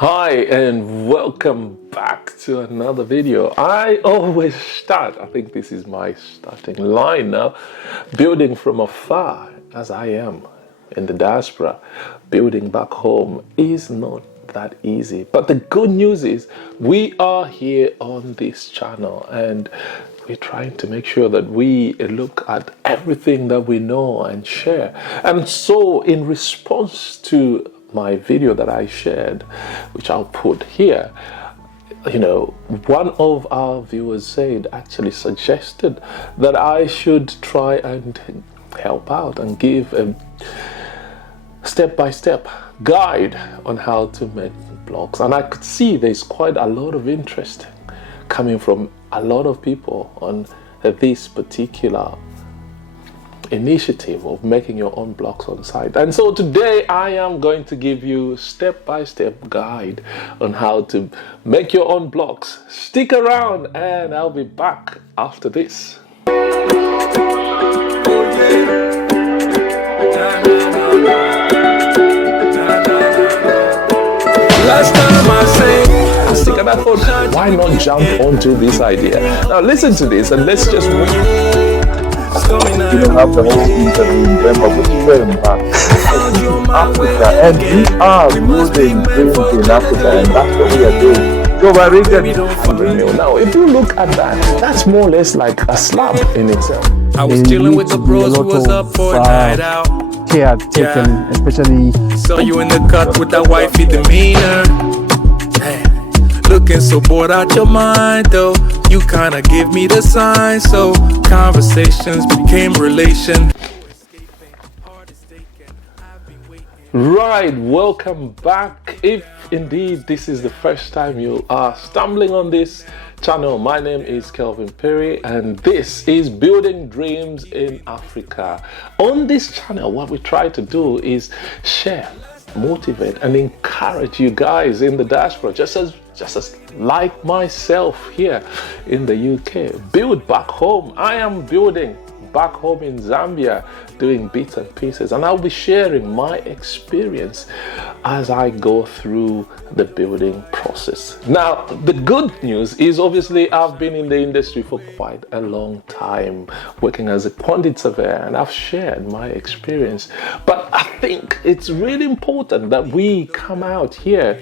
Hi and welcome back to another video. I always start, I think this is my starting line now, building from afar as I am in the diaspora. Building back home is not that easy. But the good news is we are here on this channel and we're trying to make sure that we look at everything that we know and share. And so in response to my video that I shared, which I'll put here, one of our viewers actually suggested that I should try and help out and give a step-by-step guide on how to make blogs. And I could see there's quite a lot of interest coming from a lot of people on this particular initiative of making your own blogs on site. And so today I am going to give you step-by-step guide on how to make your own blogs. Stick around and I'll be back after this. Last time I sang, and I thought, why not jump onto this idea? Now listen to this and let's just you don't have the whole interview in terms of the film back in Africa, and we are building dreams in Africa, and that's what we are doing. So very good. Now, if you look at that, that's more or less like a slab in itself. I was dealing with the bros who was up for a night out. Care taken, especially. Saw you in the cut with that wifey demeanor. Hey, looking so bored out your mind though. You kinda give me the sign, so conversations became relation. Right, welcome back. If indeed this is the first time you are stumbling on this channel, my name is Kelvin Perry and this is Building Dreams in Africa. On this channel, what we try to do is share, motivate and encourage you guys in the diaspora, just as like myself here in the UK. Build back home. I am building back home in Zambia, doing bits and pieces, and I'll be sharing my experience as I go through the building process. Now, the good news is obviously I've been in the industry for quite a long time, working as a quantity surveyor, and I've shared my experience. But I think it's really important that we come out here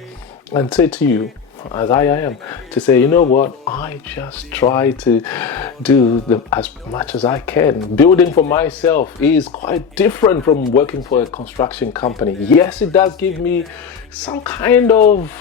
and say to you, as I am, to say, you know what, I just try to do as much as I can. Building for myself is quite different from working for a construction company. Yes, it does give me some kind of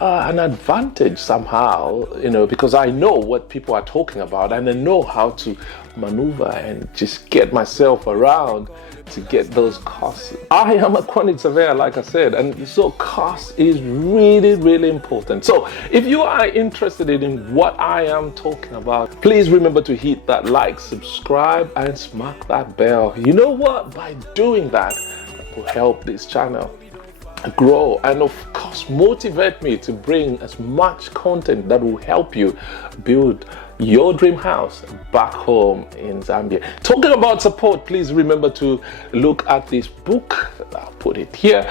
an advantage somehow, because I know what people are talking about and I know how to maneuver and just get myself around to get those costs. I am a quantity surveyor, like I said, and so cost is really, really important. So if you are interested in what I am talking about, please remember to hit that like, subscribe, and smack that bell. You know what? By doing that, it will help this channel grow and of course motivate me to bring as much content that will help you build your dream house back home in Zambia. Talking about support, please remember to look at this book. I'll put it here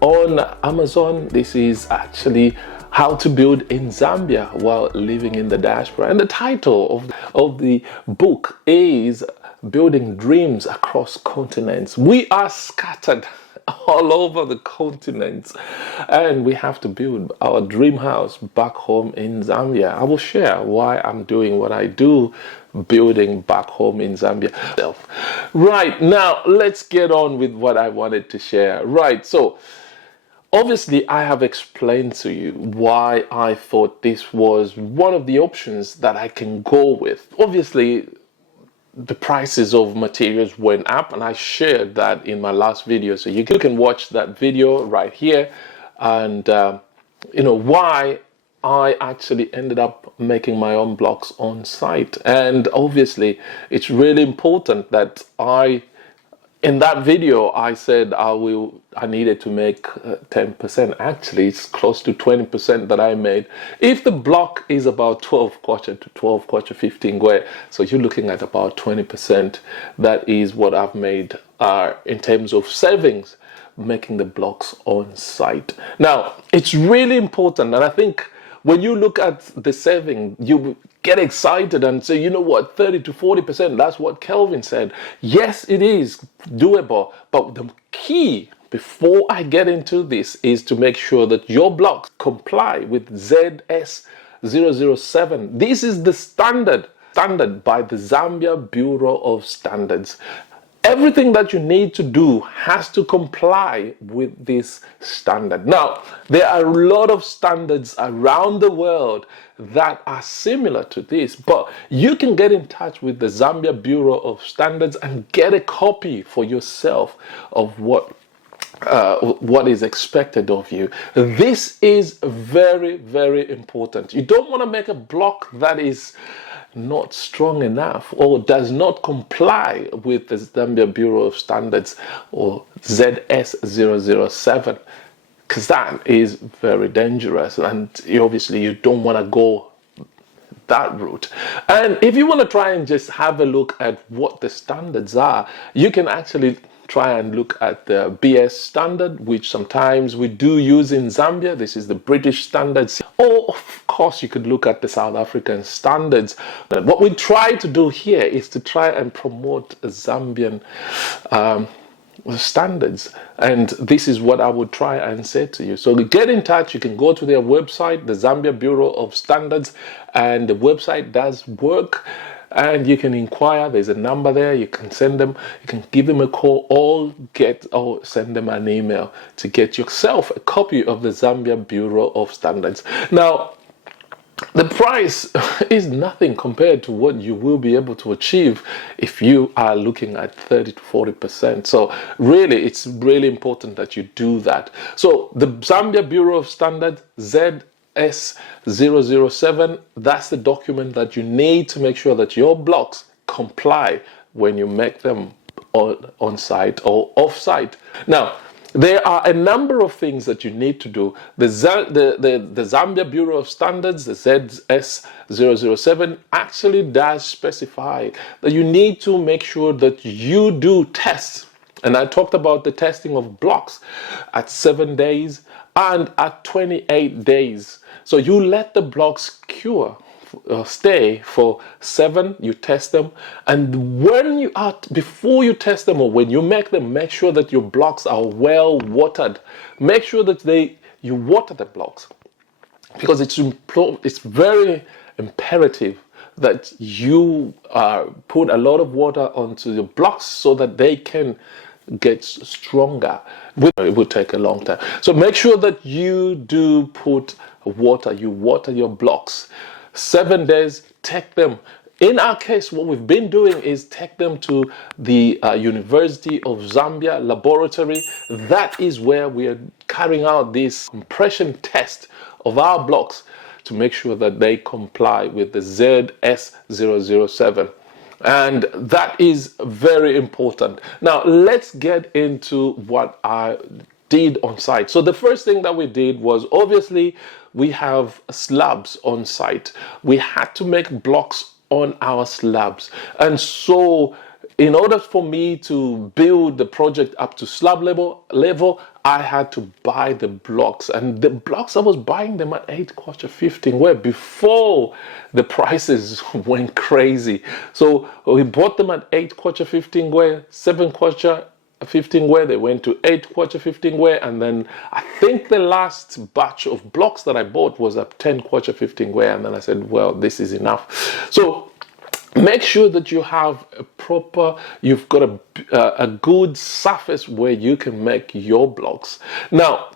on Amazon. This is actually How to Build in Zambia While Living in the Diaspora, and the title of the book is Building Dreams Across Continents. We are scattered all over the continent and we have to build our dream house back home in Zambia. I will share why I'm doing what I do, building back home in Zambia. Right, now let's get on with what I wanted to share. Right, so obviously I have explained to you why I thought this was one of the options that I can go with. Obviously the prices of materials went up and I shared that in my last video, so you can watch that video right here and why I actually ended up making my own blogs on site. And obviously it's really important that in that video, I said I needed to make 10%. Actually, it's close to 20% that I made. If the block is about 12 kwacha to 12 kwacha 15 gwe, so you're looking at about 20%. That is what I've made in terms of savings making the blocks on site. Now, it's really important, and I think when you look at the saving, you get excited and say, you know what, 30 to 40%, that's what Kelvin said. Yes, it is doable, but the key before I get into this is to make sure that your blocks comply with ZS007. This is the standard by the Zambia Bureau of Standards. Everything that you need to do has to comply with this standard. Now, there are a lot of standards around the world that are similar to this, but you can get in touch with the Zambia Bureau of Standards and get a copy for yourself of what is expected of you. This is very, very important. You don't want to make a block that is not strong enough or does not comply with the Zambia Bureau of Standards or ZS007, because that is very dangerous, and obviously you don't want to go that route. And if you want to try and just have a look at what the standards are, you can actually try and look at the BS standard, which sometimes we do use in Zambia. This is the British standards. Or of course you could look at the South African standards. But what we try to do here is to try and promote Zambian standards, and this is what I would try and say to you. So get in touch. You can go to their website, the Zambia Bureau of Standards, and the website does work, and you can inquire. There's a number there. You can send them, you can give them a call, or send them an email to get yourself a copy of the Zambia Bureau of Standards. Now, the price is nothing compared to what you will be able to achieve if you are looking at 30 to 40%. So really, it's really important that you do that. So the Zambia Bureau of Standards, ZS007, that's the document that you need to make sure that your blocks comply when you make them on site or off site. Now, there are a number of things that you need to do. The Zambia Bureau of Standards, the ZS007, actually does specify that you need to make sure that you do tests. And I talked about the testing of blocks at 7 days and at 28 days. So you let the blocks cure, stay for 7, you test them, and before you test them or when you make them, make sure that your blocks are well watered. Make sure that you water the blocks, because it's very imperative that you put a lot of water onto the blocks so that they can get stronger. It would take a long time. So make sure that you do put water. You water your blocks. 7 days, take them. In our case, what we've been doing is take them to the University of Zambia laboratory. That is where we are carrying out this compression test of our blocks to make sure that they comply with the ZS007. And that is very important. Now, let's get into what I did on site. So the first thing that we did was, obviously, we have slabs on site. We had to make blocks on our slabs. And so in order for me to build the project up to slab level, I had to buy the blocks. And the blocks, I was buying them at 8 kwacha 15 where before the prices went crazy. So we bought them at 8 kwacha 15 where, 7 kwacha 15 where, they went to 8 kwacha 15 where, and then I think the last batch of blocks that I bought was at 10 kwacha 15 where, and then I said, well, this is enough. So make sure that you have you've got a good surface where you can make your blocks. Now,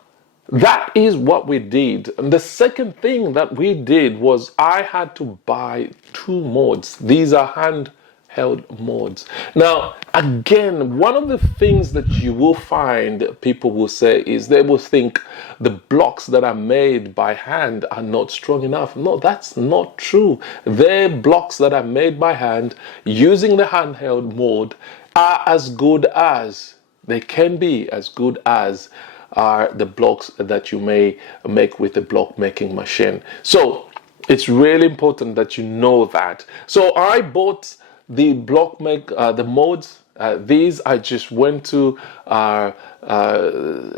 that is what we did. And the second thing that we did was I had to buy 2 molds. These are handheld molds. Now, again, one of the things that you will find people will say is they will think the blocks that are made by hand are not strong enough. No, that's not true. The blocks that are made by hand using the handheld mold are as good as, they can be as good as are the blocks that you may make with the block making machine. So it's really important that you know that. So I bought the the molds These I just went to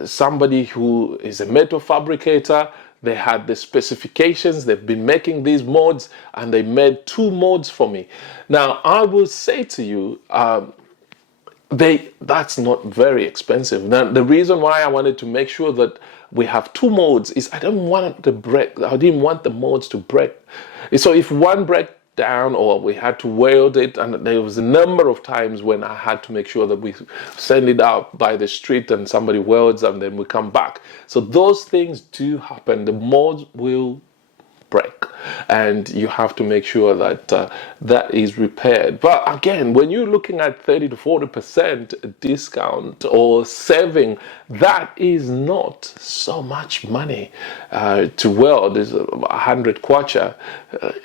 somebody who is a metal fabricator. They had the specifications. They've been making these molds, and they made 2 molds for me. Now, I will say to you, that's not very expensive. Now, the reason why I wanted to make sure that we have 2 molds is I didn't want the molds to break. So if one break down, or we had to weld it, and there was a number of times when I had to make sure that we send it out by the street and somebody welds and then we come back. So those things do happen. The molds will break, and you have to make sure that that is repaired. But again, when you're looking at 30 to 40% discount or saving, that is not so much money to weld. Is 100 kwacha,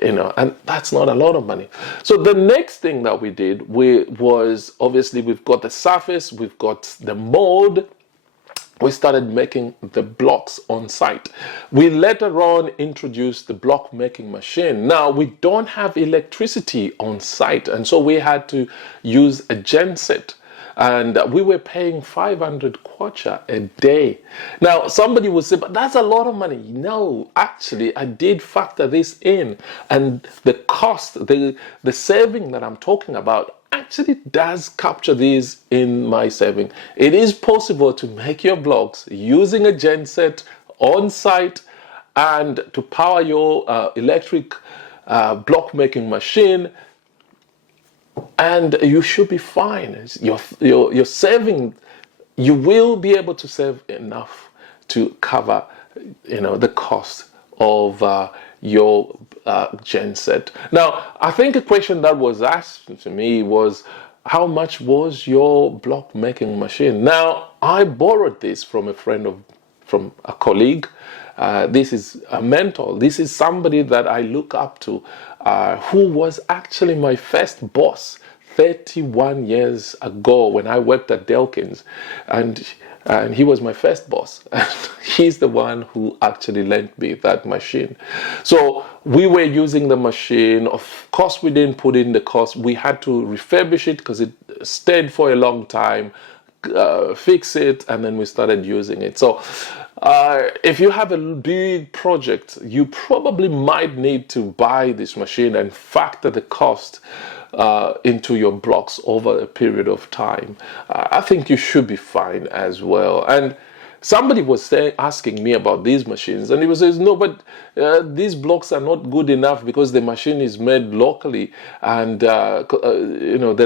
and that's not a lot of money. So the next thing that we did was obviously we've got the surface, we've got the mold. We started making the blocks on site. We later on introduced the block making machine. Now, we don't have electricity on site, and so we had to use a genset. And we were paying 500 kwacha a day. Now, somebody will say, but that's a lot of money. No, actually, I did factor this in. And the cost, the saving that I'm talking about, actually does capture these in my saving. It is possible to make your blocks using a genset on site and to power your electric block making machine, and you should be fine. You're saving. You will be able to save enough to cover, the cost of your genset. Now, I think a question that was asked to me was, how much was your block making machine? Now, I borrowed this from from a colleague. This is a mentor. This is somebody that I look up to, who was actually my first boss 31 years ago when I worked at Delkins, and he was my first boss. And he's the one who actually lent me that machine. So we were using the machine. Of course, we didn't put in the cost. We had to refurbish it because it stayed for a long time, fix it, and then we started using it. So if you have a big project, you probably might need to buy this machine and factor the cost into your blocks over a period of time. I think you should be fine as well. And somebody was asking me about these machines, and he was saying, no, but these blocks are not good enough because the machine is made locally, and the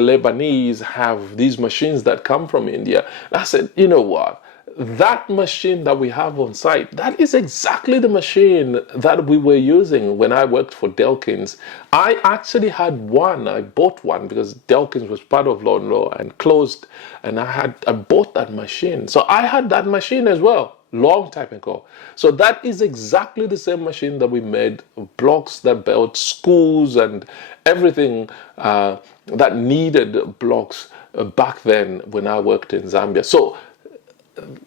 Lebanese have these machines that come from India. And I said, you know what? That machine that we have on site, that is exactly the machine that we were using when I worked for Delkins. I actually had one. I bought one because Delkins was part of Law and closed, and I bought that machine. So I had that machine as well, long time ago. So that is exactly the same machine that we made blocks that built schools and everything that needed blocks back then when I worked in Zambia. So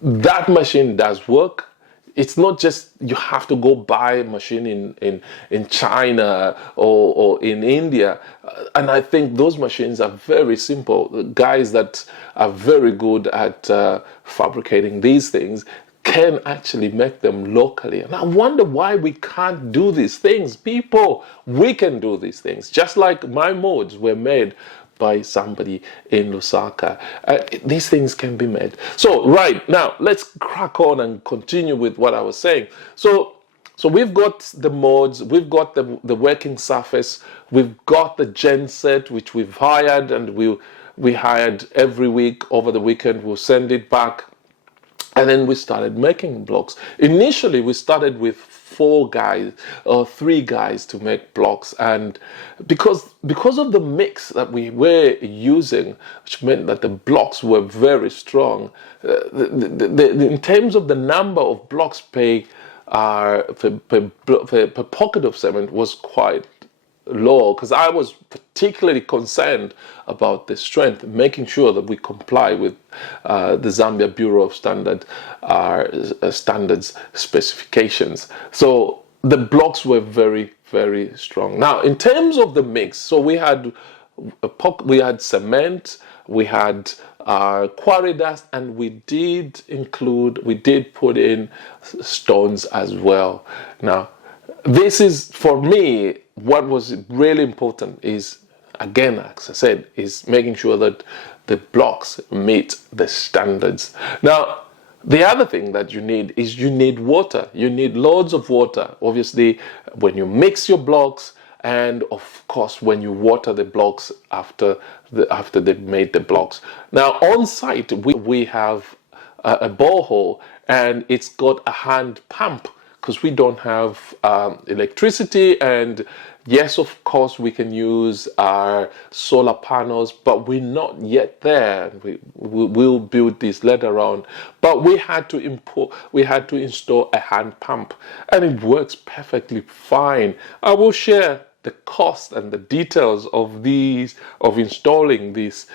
that machine does work. It's not just you have to go buy a machine in China or in India. And I think those machines are very simple. The guys that are very good at fabricating these things can actually make them locally. And I wonder why we can't do these things. People, we can do these things. Just like my molds were made by somebody in Lusaka. These things can be made. So right now, let's crack on and continue with what I was saying. So we've got the molds, we've got the working surface, we've got the genset, which we've hired, and we hired every week. Over the weekend, we'll send it back. And then we started making blocks. Initially, we started with 4 guys or 3 guys to make blocks, and because of the mix that we were using, which meant that the blocks were very strong, in terms of the number of blocks per pocket of cement was quite low, because I was particularly concerned about the strength, making sure that we comply with the Zambia Bureau of Standards specifications. So the blocks were very, very strong. Now, in terms of the mix, so we had cement, we had quarry dust, and we did put in stones as well. Now, this is, for me, what was really important is, again, as I said, is making sure that the blocks meet the standards. Now, the other thing that you need is you need water. You need loads of water. Obviously, when you mix your blocks, and of course when you water the blocks after they've made the blocks. Now, on site, we have a borehole, and it's got a hand pump because we don't have electricity. And yes, of course, we can use our solar panels, but we're not yet there. We'll build this later on. But we had to install a hand pump, and it works perfectly fine. I will share the cost and the details of installing this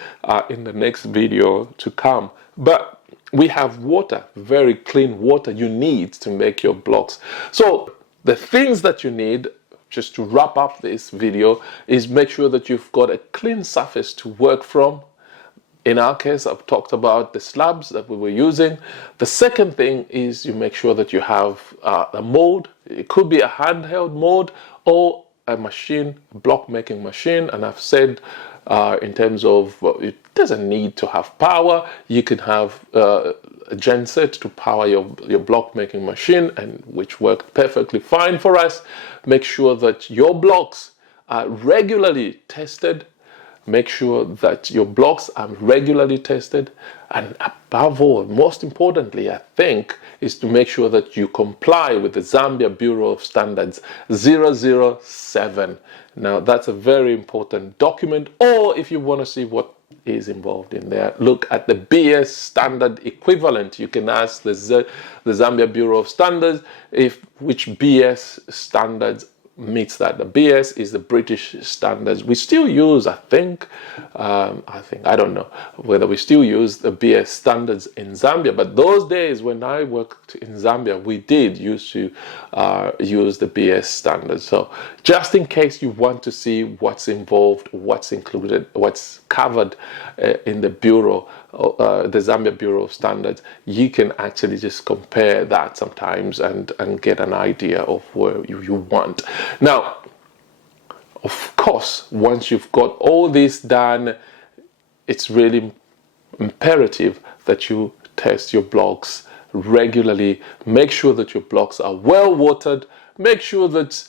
in the next video to come. But we have water, very clean water you need to make your blocks. So the things that you need, just to wrap up this video, is make sure that you've got a clean surface to work from. In our case, I've talked about the slabs that we were using. The second thing is you make sure that you have a mold. It could be a handheld mold or a machine, a block making machine. And I've said in terms of, it doesn't need to have power. You can have a genset to power your block making machine, and which worked perfectly fine for us. Make sure that your blocks are regularly tested. Make sure that your blocks are regularly tested. And above all, most importantly, I think, is to make sure that you comply with the Zambia Bureau of Standards 007. Now, that's a very important document. Or if you want to see what is involved in there, look at the BS standard equivalent. You can ask the Zambia Bureau of Standards which BS standards meets that. The BS is the British standards. We still use, I don't know whether we still use the BS standards in Zambia, but those days when I worked in Zambia, we did used to use the BS standards. So just in case you want to see what's involved, what's included, what's covered in the Bureau, the Zambia Bureau of Standards, you can actually just compare that sometimes and get an idea of where you want. Now, of course, once you've got all this done, it's really imperative that you test your blocks regularly. Make sure that your blocks are well watered. Make sure that,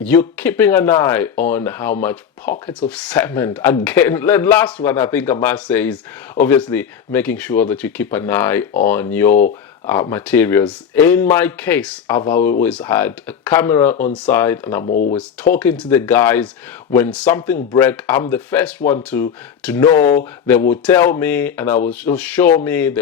you're keeping an eye on how much pockets of cement. Again, the last one I think I must say is obviously making sure that you keep an eye on your materials. In my case, I've always had a camera on site, and I'm always talking to the guys. When something breaks, I'm the first one to know. They will tell me, and they will show me,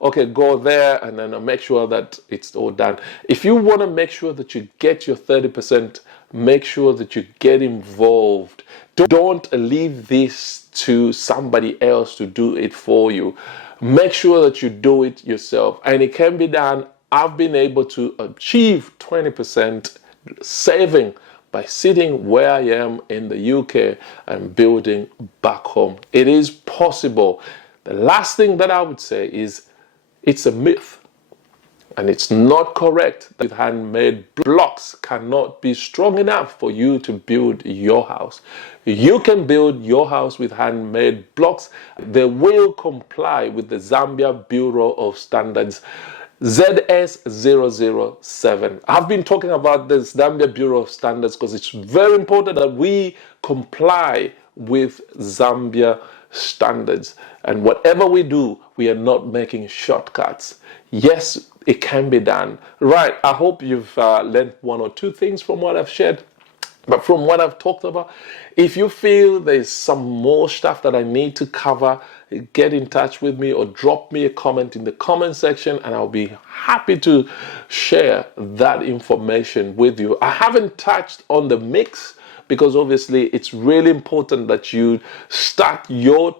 okay, go there, and then I'll make sure that it's all done. If you want to make sure that you get your 30%, make sure that you get involved. Don't leave this to somebody else to do it for you. Make sure that you do it yourself, and it can be done. I've been able to achieve 20% saving by sitting where I am in the UK and building back home. It is possible. The last thing that I would say is it's a myth, and it's not correct that handmade blocks cannot be strong enough for you to build your house. You can build your house with handmade blocks. They will comply with the Zambia Bureau of Standards ZS007. I've been talking about the Zambia Bureau of Standards because it's very important that we comply with Zambia standards. And whatever we do, we are not making shortcuts. Yes, it can be done. Right, I hope you've learned one or two things from what I've shared. But from what I've talked about, if you feel there's some more stuff that I need to cover, get in touch with me or drop me a comment in the comment section, and I'll be happy to share that information with you. I haven't touched on the mix because obviously it's really important that you start your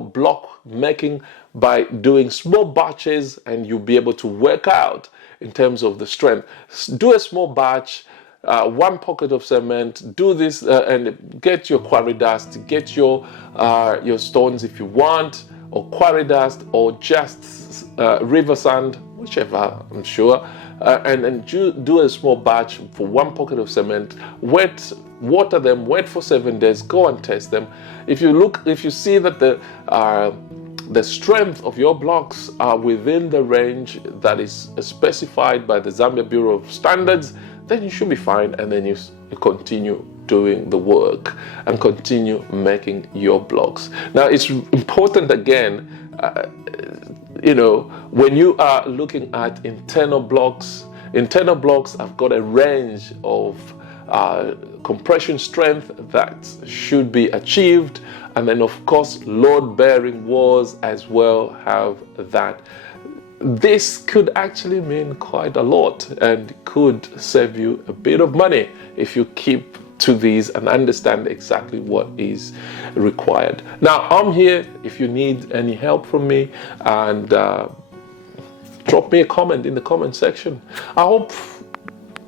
block making by doing small batches, and you'll be able to work out in terms of the strength. Do a small batch. 1 pocket of cement, do this and get your quarry dust, get your stones if you want, or quarry dust, or just river sand, whichever, I'm sure, and then do a small batch for 1 pocket of cement, water them, wait for 7 days, go and test them. If you see that the strength of your blocks are within the range that is specified by the Zambia Bureau of Standards, then you should be fine, and then you continue doing the work and continue making your blocks. Now, it's important again, when you are looking at internal blocks have got a range of compression strength that should be achieved, and then of course load-bearing walls as well have that. This could actually mean quite a lot and could save you a bit of money if you keep to these and understand exactly what is required. Now, I'm here if you need any help from me, and drop me a comment in the comment section. I hope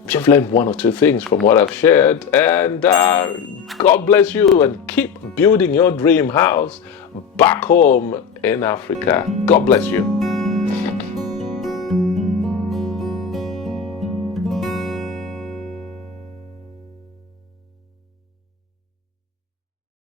you've learned 1 or 2 things from what I've shared, and God bless you, and keep building your dream house back home in Africa. God bless you.